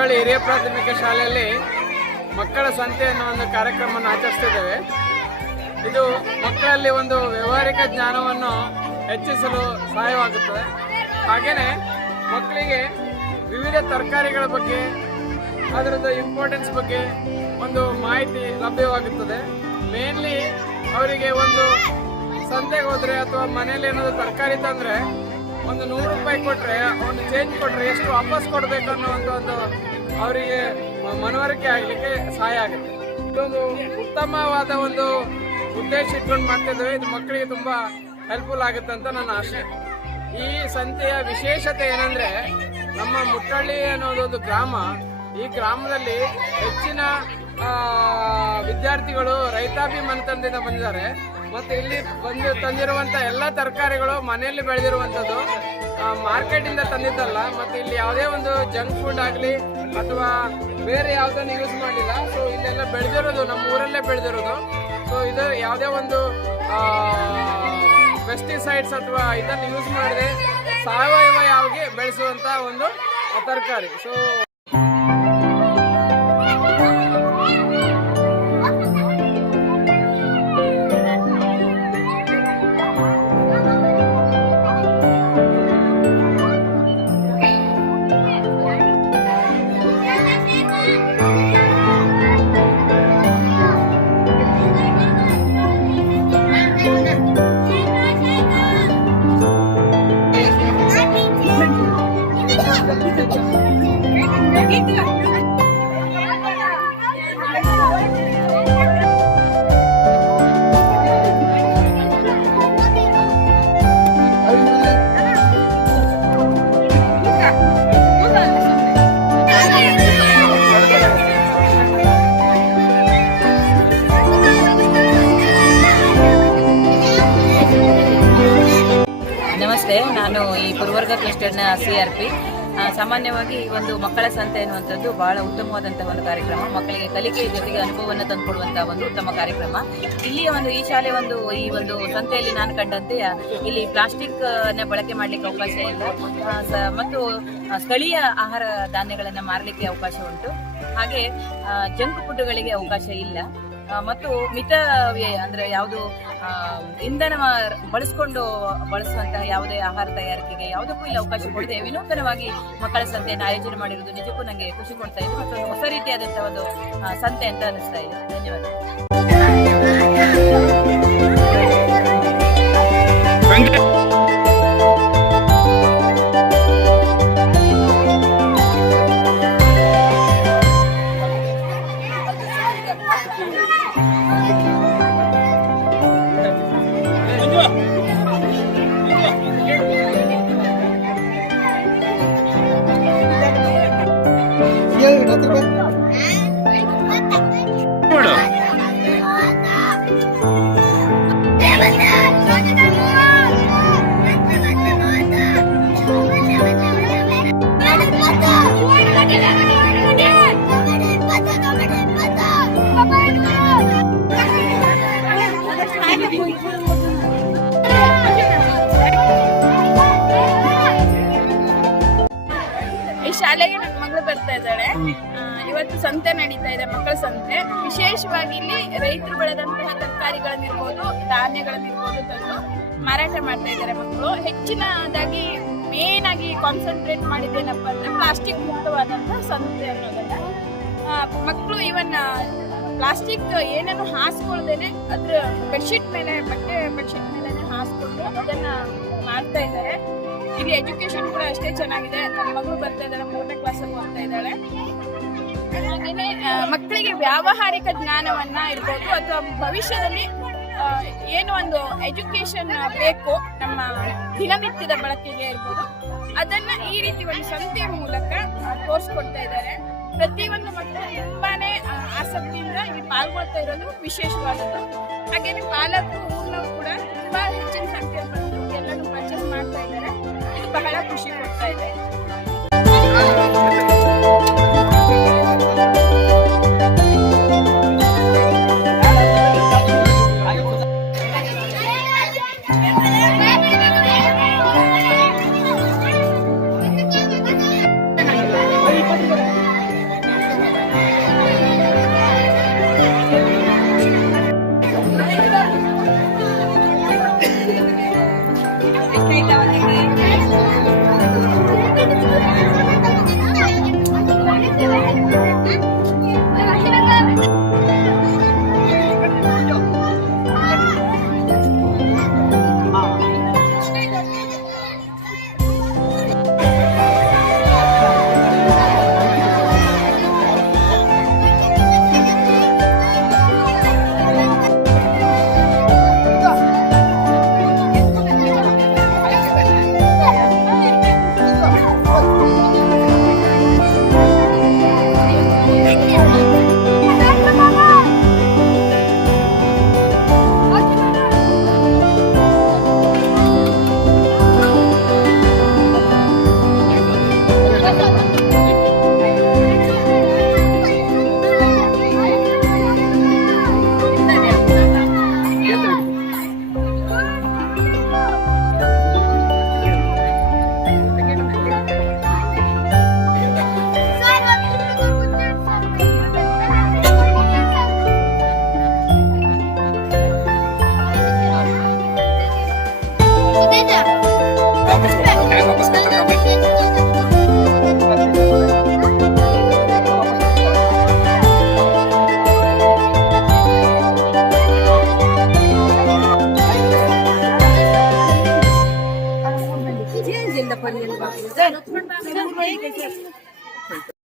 ಮುಟ್ಟಳ್ಳಿ ಹಿರಿಯ ಪ್ರಾಥಮಿಕ ಶಾಲೆಯಲ್ಲಿ ಮಕ್ಕಳ ಸಂತೆ ಅನ್ನೋ ಒಂದು ಕಾರ್ಯಕ್ರಮವನ್ನು ಆಚರಿಸ್ತಿದ್ದೇವೆ. ಇದು ಮಕ್ಕಳಲ್ಲಿ ಒಂದು ವ್ಯಾವಹಾರಿಕ ಜ್ಞಾನವನ್ನು ಹೆಚ್ಚಿಸಲು ಸಹಾಯವಾಗುತ್ತದೆ. ಹಾಗೆಯೇ ಮಕ್ಕಳಿಗೆ ವಿವಿಧ ತರಕಾರಿಗಳ ಬಗ್ಗೆ ಅದರದ್ದು ಇಂಪಾರ್ಟೆನ್ಸ್ ಬಗ್ಗೆ ಒಂದು ಮಾಹಿತಿ ಲಭ್ಯವಾಗುತ್ತದೆ. ಮೇನ್ಲಿ ಅವರಿಗೆ ಒಂದು ಸಂತೆಗೆ ಹೋದರೆ ಅಥವಾ ಮನೇಲಿ ಏನಾದರೂ ತರಕಾರಿ ತಂದರೆ ಒಂದು 100 ರೂಪಾಯಿ ಕೊಟ್ಟರೆ ಒಂದು ಚೇಂಜ್ ಕೊಟ್ಟರೆ ಎಷ್ಟು ವಾಪಸ್ ಕೊಡಬೇಕು ಅನ್ನೋ ಒಂದು ಅವರಿಗೆ ಮನವರಿಕೆ ಆಗಲಿಕ್ಕೆ ಸಹಾಯ ಆಗುತ್ತೆ. ಇದೊಂದು ಉತ್ತಮವಾದ ಒಂದು ಉದ್ದೇಶ ಇಟ್ಕೊಂಡು ಮಾಡ್ತಿದ್ದೇವೆ. ಇದು ಮಕ್ಕಳಿಗೆ ತುಂಬ ಹೆಲ್ಪ್ಫುಲ್ ಆಗುತ್ತೆ ಅಂತ ನನ್ನ ಆಶೆ. ಈ ಸಂತೆಯ ವಿಶೇಷತೆ ಏನಂದರೆ, ನಮ್ಮ ಮುಟ್ಟಳ್ಳಿ ಅನ್ನೋದೊಂದು ಗ್ರಾಮ. ಈ ಗ್ರಾಮದಲ್ಲಿ ಹೆಚ್ಚಿನ ವಿದ್ಯಾರ್ಥಿಗಳು ರೈತಾಪಿ ಮನೆತನದಿಂದ ಬಂದಿದ್ದಾರೆ ಮತ್ತು ಇಲ್ಲಿ ತಂದಿರುವಂಥ ಎಲ್ಲ ತರಕಾರಿಗಳು ಮನೆಯಲ್ಲಿ ಬೆಳೆದಿರುವಂಥದ್ದು, ಮಾರ್ಕೆಟಿಂದ ತಂದಿದ್ದಲ್ಲ. ಮತ್ತು ಇಲ್ಲಿ ಯಾವುದೇ ಒಂದು ಜಂಕ್ ಫುಡ್ ಆಗಲಿ ಅಥವಾ ಬೇರೆ ಯಾವುದನ್ನು ಯೂಸ್ ಮಾಡಿಲ್ಲ. ಸೊ ಇಲ್ಲೆಲ್ಲ ಬೆಳೆದಿರೋದು ನಮ್ಮ ಊರಲ್ಲೇ ಬೆಳೆದಿರೋದು. ಸೊ ಇದು ಯಾವುದೇ ಒಂದು ಪೆಸ್ಟಿಸೈಡ್ಸ್ ಅಥವಾ ಇದನ್ನು ಯೂಸ್ ಮಾಡದೆ ಸಾವಯವವಾಗಿ ಬೆಳೆಸುವಂಥ ಒಂದು ತರಕಾರಿ. ಸೊ ನಮಸ್ತೆ, ನಾನು ಈ ಪುರವರ್ಗ ಕ್ಲಸ್ಟರ್ನ CRP. ಸಾಮಾನ್ಯವಾಗಿ ಈ ಒಂದು ಮಕ್ಕಳ ಸಂತೆ ಎನ್ನುವಂಥದ್ದು ಬಹಳ ಉತ್ತಮವಾದಂತಹ ಒಂದು ಕಾರ್ಯಕ್ರಮ. ಮಕ್ಕಳಿಗೆ ಕಲಿಕೆಯ ಜೊತೆಗೆ ಅನುಭವವನ್ನು ತಂದುಕೊಡುವಂತಹ ಒಂದು ಉತ್ತಮ ಕಾರ್ಯಕ್ರಮ. ಇಲ್ಲಿಯ ಈ ಶಾಲೆ ಈ ಒಂದು ಸಂತೆಯಲ್ಲಿ ನಾನು ಕಂಡಂತೆ ಇಲ್ಲಿ ಪ್ಲಾಸ್ಟಿಕ್ ನ ಬಳಕೆ ಮಾಡಲಿಕ್ಕೆ ಅವಕಾಶ ಇಲ್ಲ ಮತ್ತು ಸ್ಥಳೀಯ ಆಹಾರ ಧಾನ್ಯಗಳನ್ನು ಮಾರಲಿಕ್ಕೆ ಅವಕಾಶ ಉಂಟು. ಹಾಗೆ ಜಂಕ್ ಫುಡ್ಗಳಿಗೆ ಅವಕಾಶ ಇಲ್ಲ ಮತ್ತು ಮಿತ ವ್ಯಯ ಅಂದರೆ ಯಾವುದು ಇಂಧನ ಬಳಸುವಂತಹ ಯಾವುದೇ ಆಹಾರ ತಯಾರಿಕೆಗೆ ಯಾವುದಕ್ಕೂ ಇಲ್ಲಿ ಅವಕಾಶ ಕೊಡದೆ ವಿನೂತನವಾಗಿ ಮಕ್ಕಳ ಸಂತೆಯನ್ನು ಆಯೋಜನೆ ಮಾಡಿರುವುದು ನಿಜಕ್ಕೂ ನನಗೆ ಖುಷಿ ಕೊಡ್ತಾ ಇದೆ ಮತ್ತು ಹೊಸ ರೀತಿಯಾದಂತಹ ಒಂದು ಸಂತೆ ಅಂತ ಅನಿಸ್ತಾ ಇದೆ. ಧನ್ಯವಾದ. ಈ ಶಾಲೆಗೆ ನನ್ನ ಮಗಳು ಬರ್ತಾ ಇದ್ದಾಳೆ. ಇವತ್ತು ಸಂತೆ ನಡೀತಾ ಇದೆ, ಮಕ್ಕಳ ಸಂತೆ. ವಿಶೇಷವಾಗಿ ಇಲ್ಲಿ ರೈತರು ಬೆಳೆದಂತಹ ತರಕಾರಿಗಳನ್ನಿರ್ಬೋದು, ಧಾನ್ಯಗಳನ್ನಿರ್ಬೋದು ತಂದು ಮಾರಾಟ ಮಾಡ್ತಾ ಇದ್ದಾರೆ ಮಕ್ಕಳು. ಹೆಚ್ಚಿನದಾಗಿ ಮೇನ್ ಆಗಿ ಕಾನ್ಸಂಟ್ರೇಟ್ ಮಾಡಿದ್ದೇನಪ್ಪ ಅಂದ್ರೆ ಪ್ಲಾಸ್ಟಿಕ್ ಮುಕ್ತವಾದಂತಹ ಸಂತೆ ಅನ್ನೋದನ್ನ. ಮಕ್ಕಳು ಇವನ್ ಪ್ಲಾಸ್ಟಿಕ್ ಏನೇನು ಹಾಸ್ಕೊಳ್ದೇನೆ ಅದ್ರ ಬೆಡ್ಶೀಟ್ ಮೇಲೆ ಬೆಡ್ಶೀಟ್ ಮೇಲೆ ಹಾಸ್ಕೊಂಡು ಅದನ್ನ ಮಾಡ್ತಾ ಇದ್ದಾರೆ. ಇಲ್ಲಿ ಎಜುಕೇಶನ್ ಕೂಡ ಅಷ್ಟೇ ಚೆನ್ನಾಗಿದೆ. ನನ್ನ ಮಗಳು ಬರ್ತಾ ಇದ್ದಾಳೆ, 3ನೇ ಕ್ಲಾಸಲ್ಲಿ ಓದ್ತಾ ಇದ್ದಾಳೆ. ಹಾಗೆಯೇ ಮಕ್ಕಳಿಗೆ ವ್ಯಾವಹಾರಿಕ ಜ್ಞಾನವನ್ನ ಇರ್ಬೋದು ಅಥವಾ ಭವಿಷ್ಯದಲ್ಲಿ ಏನು ಒಂದು ಎಜುಕೇಶನ್ ಬೇಕು ನಮ್ಮ ದಿನನಿತ್ಯದ ಬಳಕೆಗೆ ಇರ್ಬೋದು, ಅದನ್ನ ಈ ರೀತಿ ಒಂದು ಸಂತೆಯ ಮೂಲಕ ತೋರಿಸ್ಕೊಡ್ತಾ ಇದ್ದಾರೆ. ಪ್ರತಿಯೊಂದು ಮಕ್ಕಳು ತುಂಬಾನೇ ಆಸಕ್ತಿಯಿಂದ ಇಲ್ಲಿ ಪಾಲ್ಗೊಳ್ತಾ ಇರೋದು ವಿಶೇಷವಾದದ್ದು. ಹಾಗೇನೆ ಪಾಲಕರು ಊರಿನವರು ಕೂಡ ತುಂಬಾ ಹೆಚ್ಚಿನ ಸಂಖ್ಯೆಯಲ್ಲಿ ಬಂದು ಎಲ್ಲರೂ ಪರ್ಚೇಸ್ ಮಾಡ್ತಾ ಇದ್ದಾರೆ. ಇದು ಬಹಳ ಖುಷಿ ಕೊಡ್ತಾ ಇದೆ. ಇಷ್ಟ ಆಯ್ತಾ